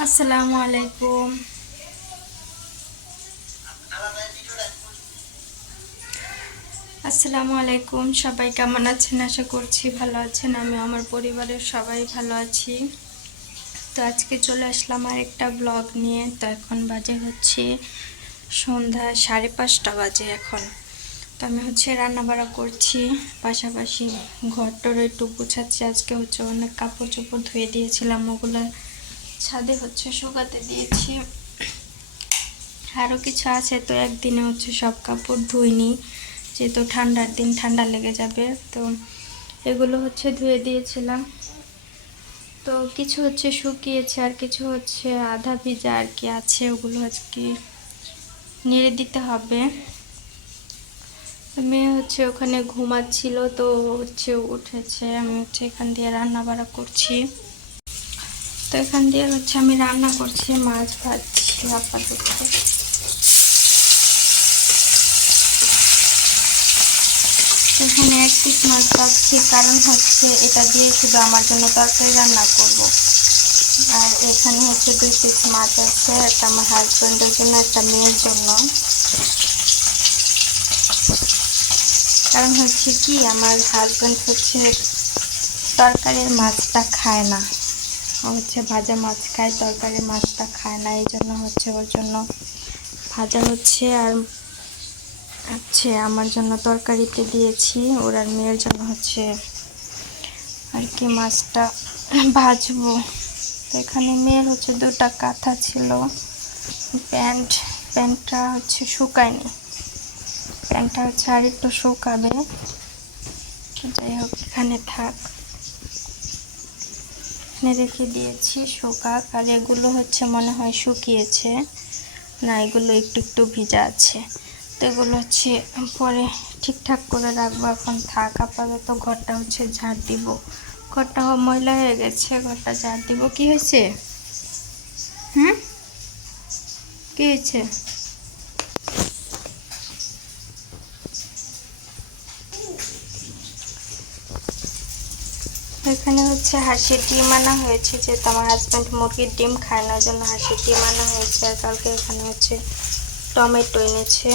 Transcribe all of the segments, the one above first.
আসসালামু আলাইকুম। আসসালামু আলাইকুম, সবাই কেমন আছেন? আশা করছি ভালো আছেন। আমি আমার পরিবারের সবাই ভালো আছি। তো আজকে চলে আসলাম আর একটা ব্লগ নিয়ে। তো এখন বাজে হচ্ছে সন্ধ্যা সাড়ে পাঁচটা বাজে এখন। তো আমি হচ্ছে রান্না বাড়া করছি। পাশাপাশি ঘরটার একটু গুছাচ্ছি। আজকে হচ্ছে অনেক কাপড় চোপড় ধুয়ে দিয়েছিলাম। ওগুলো ছাদে হচ্ছে শুকাতে দিয়েছি। আরও কিছু আছে তো, একদিনে হচ্ছে সব কাপড় ধুইনি, যেহেতু ঠান্ডার দিন, ঠান্ডা লেগে যাবে। তো এগুলো হচ্ছে ধুয়ে দিয়েছিলাম। তো কিছু হচ্ছে শুকিয়েছে, আর কিছু হচ্ছে আধা ভিজা আর কি আছে, ওগুলো আজকে নেড়ে দিতে হবে। মেয়ে হচ্ছে ওখানে ঘুমাচ্ছিল, তো হচ্ছে উঠেছে, আমি হচ্ছে এখান দিয়ে রান্না বাড়া করছি। তো এখান দিয়ে হচ্ছে আমি রান্না করছি, মাছ ভাজছি, আপাতত। এখানে এক পিস মাছ ভাজছি, কারণ হচ্ছে এটা দিয়ে শুধু আমার জন্য তরকারি রান্না করব। আর এখানে হচ্ছে দুই পিস মাছ আছে, একটা আমার হাজব্যান্ডের জন্য, একটা মেয়ের জন্য। কারণ হচ্ছে কি, আমার হাজব্যান্ড হচ্ছে তরকারির মাছটা খায় না। হচ্ছে ভাজা মাছ খায়, তরকারি মাছটা খায় না, এই জন্য হচ্ছে ওর জন্য ভাজা হচ্ছে আর হচ্ছে আমার জন্য তরকারিতে দিয়েছি। ওর আর মেয়ের জন্য হচ্ছে আর কি মাছটা ভাজবো। তো এখানে মেয়ের হচ্ছে দুটা কাঁথা ছিল, প্যান্ট, প্যান্টটা হচ্ছে শুকায়নি। প্যান্টটা হচ্ছে আর একটু শুকাবে। যাই হোক, এখানে থাক। রেখে দিয়েছি শুকাক, আর এগুলো হচ্ছে মনে হয় শুকিয়েছে। না, এগুলো একটু একটু ভিজা আছে। তো এগুলো হচ্ছে পরে ঠিকঠাক করে রাখব। এখন থাক, আপাতত ঘরটা হচ্ছে ঝাড় দিব। ঘরটা ময়লা হয়ে গেছে, ঘরটা ঝাড় দিব। কি হয়েছে? হুম? কি হয়েছে? এখানে হচ্ছে হাঁসের ডিম আনা হয়েছে যেহেতু আমার হাজব্যান্ড মুরগির ডিম খায় না জন্য হাঁসের ডিম আনা হয়েছে আর কালকে এখানে হচ্ছে টমেটো এনেছে।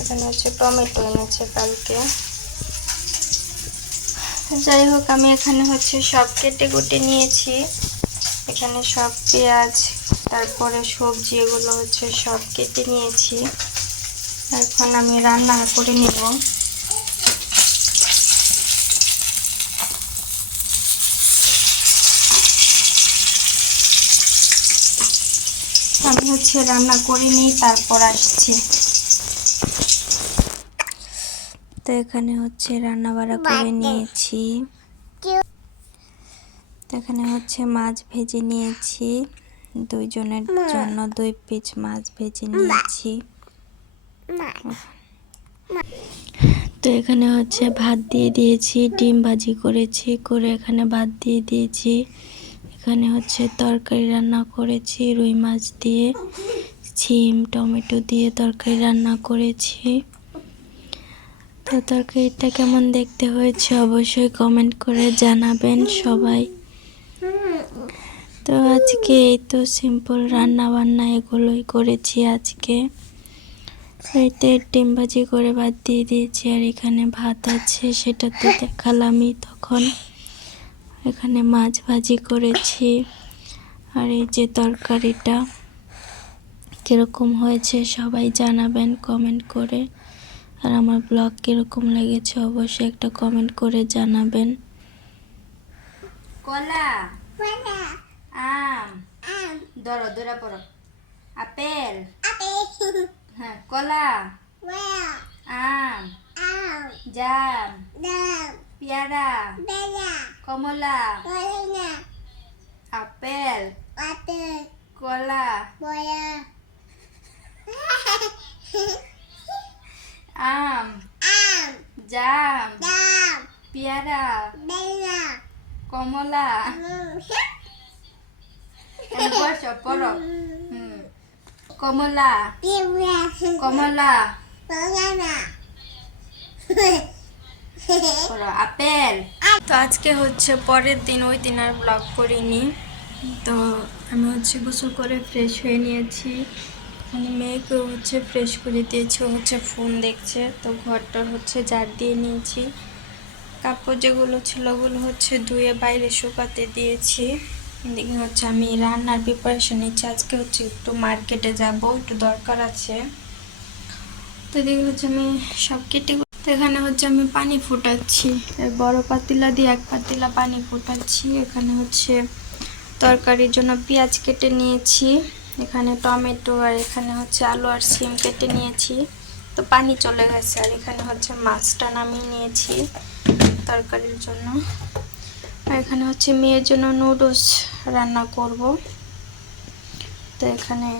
এখানে হচ্ছে টমেটো এনেছে কালকে। যাই হোক, আমি এখানে হচ্ছে সব কেটে কুটে নিয়েছি। এখানে সব পেঁয়াজ, তারপরে সবজি এগুলো হচ্ছে সব কেটে নিয়েছি। এখন আমি রান্না করে নেব। আমি রান্না করে নিই তারপর আসছি। তো এখানে হচ্ছে রান্না বাড়া করে নিয়েছি। তো এখানে হচ্ছে মাছ ভেজে নিয়েছি। দুইজনের জন্য দুই পিস মাছ ভেজে নিয়েছি। তো এখানে হচ্ছে ভাত দিয়ে দিয়েছি ডিম ভাজি করেছি করে এখানে ভাত দিয়ে দিয়েছি। এখানে হচ্ছে তরকারি রান্না করেছি, রুই মাছ দিয়ে, ছিম, টমেটো দিয়ে তরকারি রান্না করেছি। তো তরকারিটা কেমন দেখতে হয়েছে অবশ্যই কমেন্ট করে জানাবেন সবাই। তো আজকে এই তো সিম্পল রান্না বান্না এগুলোই করেছি আজকে। এতে ডিম ভাজি করে বাদ দিয়ে দিয়েছি আর এখানে ভাত আছে, সেটা তো দেখালামই তখন। এখানে মাছ ভাজি করেছি। আর এই যে তরকারিটা কীরকম হয়েছে সবাই জানাবেন কমেন্ট করে। আর আমার ব্লগ কীরকম লেগেছে অবশ্যই একটা কমেন্ট করে জানাবেন। কলা আম ধরো ধরে পড়ো। আপেল হ্যাঁ কলা আম জাম। পেয়ারা কমলা আপেল কলা আম জাম পেয়ারা কমলা বসো পড়ো কমলা কমলা পড়ো আপেল। তো আজকে হচ্ছে পরের দিন ওই দিন আর ব্লগ করিনি। তো আমি হচ্ছে গোসল করে ফ্রেশ হয়ে নিয়েছি। মানে মেয়েকেও হচ্ছে ফ্রেশ করে দিয়েছি হচ্ছে ফোন দেখছে। তো ঘরটার হচ্ছে জার দিয়ে নিয়েছি। কাপড় যেগুলো ছিল ওগুলো হচ্ছে ধুয়ে বাইরে শুকাতে দিয়েছি। এদিকে হচ্ছে আমি রান্নার প্রিপারেশন নিচ্ছি। আজকে হচ্ছে একটু মার্কেটে যাব, একটু দরকার আছে। তো এদিকে হচ্ছে আমি সব কেটে তো এখানে হচ্ছে আমি পানি ফুটাচ্ছি। বড় পাতিলা দিয়ে এক পাতিলা পানি ফুটাচ্ছি। এখানে হচ্ছে তরকারির জন্য পেঁয়াজ কেটে নিয়েছি। এখানে টমেটো আর এখানে হচ্ছে আলু আর সিম কেটে নিয়েছি। তো পানি চলে গেছে আর এখানে হচ্ছে মাছটা নামিয়ে নিয়েছি তরকারির জন্য। আর এখানে হচ্ছে মেয়ের জন্য নুডলস রান্না করব। তো এখানে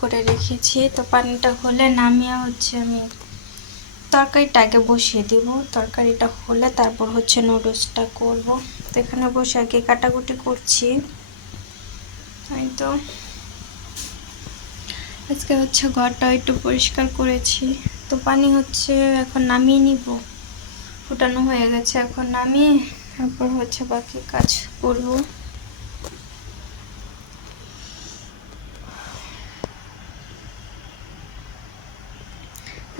করে রেখেছি। তো পানিটা হলে নামিয়ে হচ্ছে আমি তরকারিটা আগে বসিয়ে দিব। তরকারিটা হলে তারপর হচ্ছে নুডলসটা করব। তো এখানে বসে আগে কাটাকুটি করছি। এই তো। আজকে হচ্ছে ঘরটা একটু পরিষ্কার করেছি। তো পানি হচ্ছে এখন নামিয়ে নিব। ফুটানো হয়ে গেছে, এখন নামিয়ে তারপর হচ্ছে বাকি কাজ করব।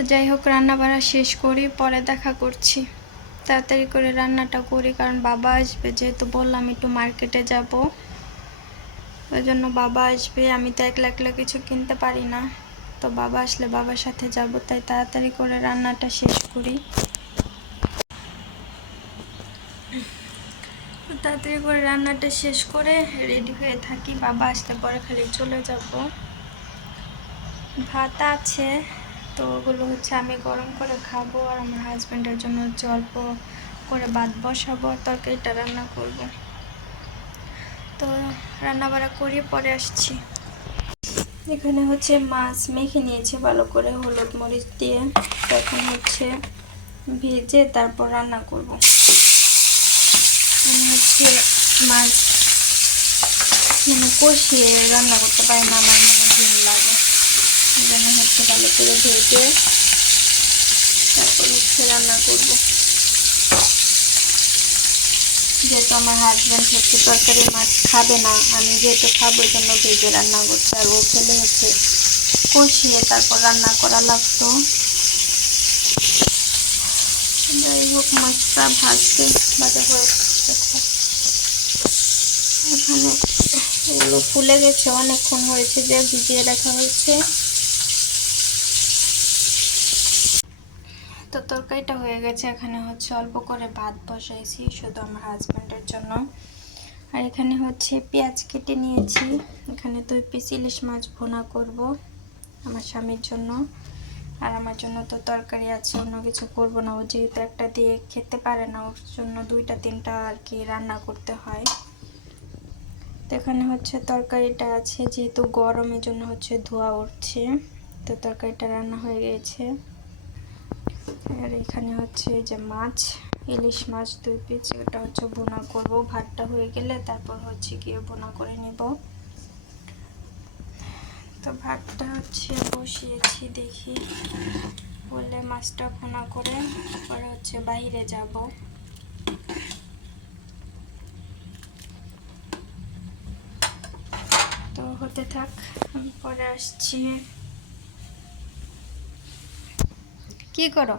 যাই হোক রান্না বান্না শেষ করি, পরে দেখা করছি। তাড়াতাড়ি করে রান্নাটা করি, কারণ বাবা আসবে, যেহেতু বললাম একটু মার্কেটে যাব। ওই জন্য বাবা আসবে, আমি তো একলা একলা কিছু কিনতে পারি না। তো বাবা আসলে বাবার সাথে যাব, তাই তাড়াতাড়ি করে রান্নাটা শেষ করি। তাড়াতাড়ি করে রান্নাটা শেষ করে রেডি হয়ে থাকি। বাবা আসলে পরে খালি চলে যাব। ভাত আছে। তো ওগুলো হচ্ছে আমি গরম করে খাব আর আমার হাজব্যান্ডের জন্য অল্প করে ভাত বসাবো আর তরকারিটা রান্না করব। তো রান্না বাড়া করি পরে আসছি। এখানে হচ্ছে মাছ মেখে নিয়েছি ভালো করে হলুদ মরিচ দিয়ে। তখন হচ্ছে ভেজে তারপর রান্না করব। আমি হচ্ছে মাছ মানে কষিয়ে রান্না করতে পারি না, আমার মনে দিন লাগে। ভালো করে ভেজে তারপর হচ্ছে রান্না করব। যেহেতু আমার হাজব্যান্ড হচ্ছে তরকারি মাছ খাবে না, আমি যেহেতু খাব ওই জন্য ভেজে রান্না করছি। আর ও খেলে হচ্ছে কষিয়ে তারপর রান্না করা লাগতো। যাই হোক মাছটা ভাজতে ভাজা হয়ে। এখানে এগুলো ফুলে গেছে, অনেকক্ষণ হয়েছে যে ভিজিয়ে রাখা হয়েছে। তরকারিটা হয়ে গেছে। এখানে হচ্ছে অল্প করে ভাত বসাইছি শুধু আমার হাজব্যান্ডের জন্য। আর এখানে হচ্ছে পেঁয়াজ কেটে নিয়েছি। এখানে দুই পিস ইলিশ মাছ ভুনা করব আমার স্বামীর জন্য। আর আমার জন্য তো তরকারি আছে, অন্য কিছু করব না। ও যেহেতু একটা দিয়ে খেতে পারে না, ওর জন্য দুইটা, তিনটা আর কি রান্না করতে হয়। তো এখানে হচ্ছে তরকারিটা আছে, যেহেতু গরমের জন্য হচ্ছে ধোয়া উঠছে। তো তরকারিটা রান্না হয়ে গেছে। আর এখানে হচ্ছে যে মাছ, ইলিশ মাছ দুই পিস এটা হচ্ছে বোনা করব। ভাতটা হয়ে গেলে তারপর হচ্ছে গিয়ে বোনা করে নেব। তো ভাতটা হচ্ছে বসিয়েছি দেখি, বলে মাছটা ভোনা করে পরে হচ্ছে বাইরে যাব। তো হতে থাক পরে আসছি। কি করো?